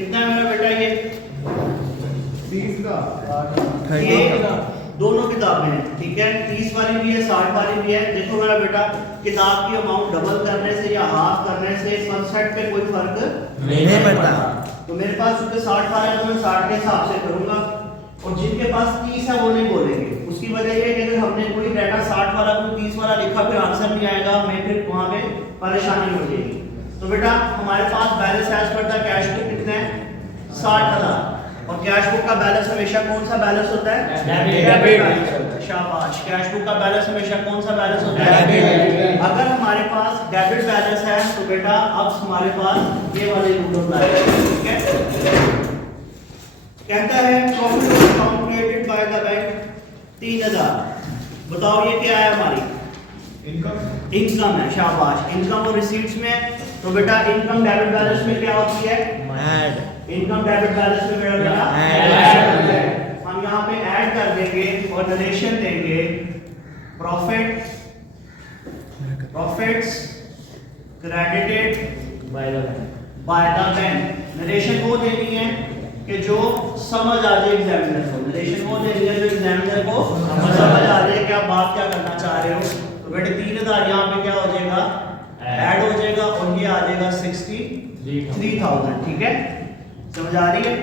कितना है मेरा बेटा ये 30 का ये दोनों किताबें हैं, ठीक है। 30 वाली भी है, 60 वाली भी है। देखो मेरा बेटा, किताब की अमाउंट डबल करने से या हाफ करने से परसेंट पे कोई फर्क नहीं पड़ता। तो मेरे पास चूंकि 60 वाला है तो मैं 60 के हिसाब से करूंगा, और जिनके पास 30 है वो नहीं बोलेंगे। उसकी वजह ये है कि अगर हमने कोई डाटा 60 वाला कोई 30 वाला लिखा फिर आंसर नहीं आएगा, मैं फिर वहां पे परेशानी हो जाएगी। तो बेटा हमारे पास balance as per the cash book कितना है 60,000, और कैश बुक का बैलेंस हमेशा कौन सा बैलेंस होता है? डेबिट। शाबाश। कैश बुक का बैलेंस हमेशा कौन सा बैलेंस होता है? डेबिट। अगर हमारे पास डेबिट बैलेंस है तो बेटा अब हमारे पास ये वाले रूल अप्लाई करेंगे, ठीक है। कहता है profit account created by the bank 3000। बताओ ये क्या है हमारी? इनकम है। शाबाश। इनकम और रिसीट्स में तो बेटा इनकम डेबिट बैलेंस में क्या होती है? ऐड। इनकम डेबिट बैलेंस में मेरा बेटा ऐड। हम यहाँ पे ऐड कर देंगे और नरेशन देंगे profits credited by the bank. Narration वो देनी है कि जो समझ आ जाए एग्जामिनर को। नरेशन वो देनी है जो एग्जामिनर को समझ आ जाए कि आप बात क्या करना चाह रहे हो। तो बेटे 3000 यहाँ पे क्या हो जाएगा? ऐड हो जाएगा, और ये आ जाएगा 63,000, ठीक है। समझ आ रही है?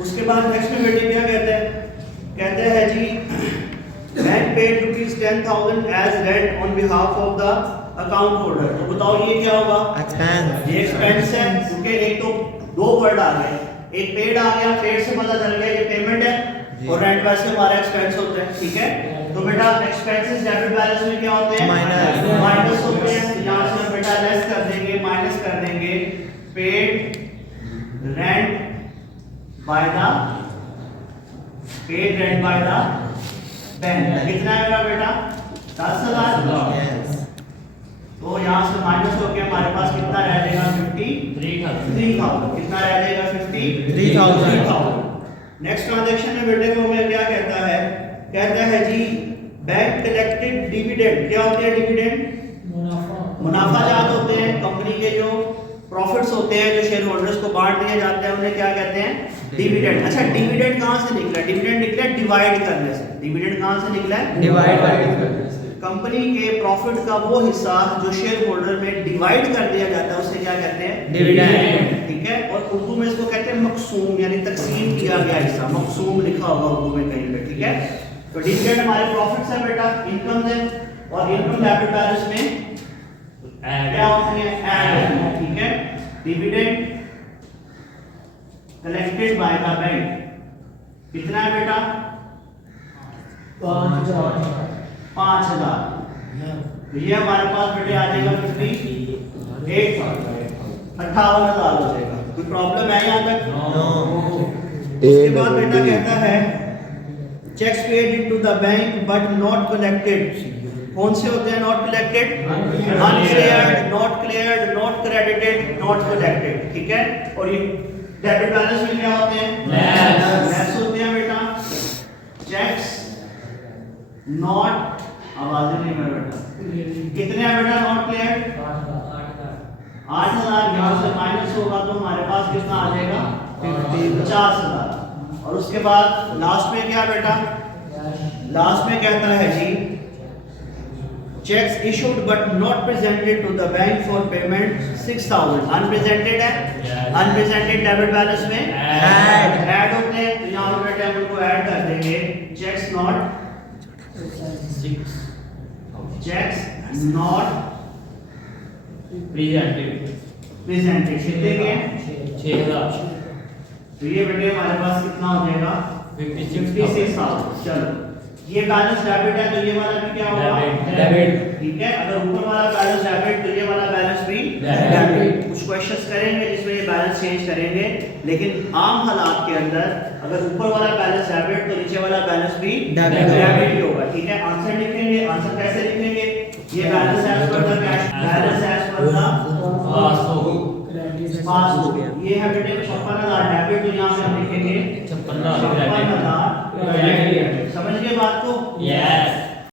उसके बाद नेक्स्ट में बेटे क्या कहते हैं? कहते हैं जी bank paid ₹10,000 as rent on behalf of the account holder. तो बताओ ये क्या होगा? एक्सपेंस। ये एक्सपेंस है, क्योंकि एक तो दो वर्ड आ गए, एक पेड आ गया, पेड से पता चल गया ये पेमेंट है, और रेंट वैसे हमारा एक्सपेंस होता है, ठीक है। तो बेटा एक्सपेंसेस डेबिट बैलेंस में क्या होते हैं? माइनस होते हैं। तो यहाँ से बेटा लेस कर देंगे, माइनस कर देंगे paid rent by the bank. कितना है मेरा बेटा? 10,000। तो यहाँ से माइनस होके हमारे पास कितना रह जाएगा? 53,000। कितना रह जाएगा? 53,000। नेक्स्ट ट्रांजैक्शन में बेटे को हमें क्या कहता है? कहता है जी बैंक कलेक्टेड डिविडेंड। क्या होते हैं डिविडेंड? मुनाफा जात होते हैं। कंपनी के जो प्रॉफिट्स होते हैं जो शेयर होल्डर्स को बांट दिए जाते हैं उन्हें क्या कहते हैं? डिविडेंड। अच्छा डिविडेंड कहाँ से निकला? डिविडेंड निकला डिवाइड करने से। डिविडेंड कहाँ से निकला? डिवाइड करने से। कंपनी के प्रॉफिट का वो हिस्सा जो शेयर होल्डर में डिवाइड कर दिया जाता है उसे क्या कहते हैं? डिविडेंड, ठीक है। और उर्दू में इसको कहते हैं मकसूम, यानी तकसीम किया गया हिस्सा। मकसूम लिखा होगा उर्दू में कहीं पे, ठीक है। तो डिविडेंड हमारे प्रॉफिट्स है बेटा, इनकम है, और इनकम डेबिट बैलेंस में क्या होती है? ऐड, ठीक है। Dividend collected by the bank कितना है बेटा? 5,000। तो ये हमारे पास बेटे आ जाएगा 58,000 हो जाएगा। कोई प्रॉब्लम है यहाँ तक? उसके बाद बेटा कहता है cheques paid into the bank but not collected. कौन से होते हैं not collected? Uncleared, not cleared, not credited, not collected, ठीक है। और ये डेबिट बैलेंस में क्या होते हैं? लेस होते हैं बेटा। चेक्स नॉट, आवाज नहीं मेरा बेटा, कितने हैं बेटा नॉट क्लियर्ड? 8,000। यहाँ से माइनस होगा तो हमारे पास कितना आ जाएगा? 50,000। और उसके बाद लास्ट में क्या बेटा? लास्ट में कहता है जी checks issued but not presented to the bank for payment 6,000। unpresented है? unpresented डेबिट बैलेंस में ऐड होते हैं। तो यहाँ पे बेटे हम उनको ऐड कर देंगे checks not presented कितने के? 6,000। तो ये बेटे हमारे पास कितना हो जाएगा? 56,000। चलो ये बैलेंस डेबिट है तो ये वाला भी क्या होगा? डेबिट। ठीक है। अगर ऊपर वाला बैलेंस डेबिट तो ये वाला बैलेंस भी डेबिट। कुछ क्वेश्चंस करेंगे जिसमें ये बैलेंस चेंज करेंगे, लेकिन आम हालात के अंदर अगर ऊपर वाला बैलेंस डेबिट तो नीचे वाला बैलेंस भी डेबिट ही होगा, ठीक है। आंसर लिखेंगे। आंसर कैसे लिखेंगे? ये balance as per the cash, balance as per the passbook. ये है बेटे 56,000 डेबिट, तो यहाँ पे हम लिखेंगे 56,000 क्रेडिट। समझ गए बात को?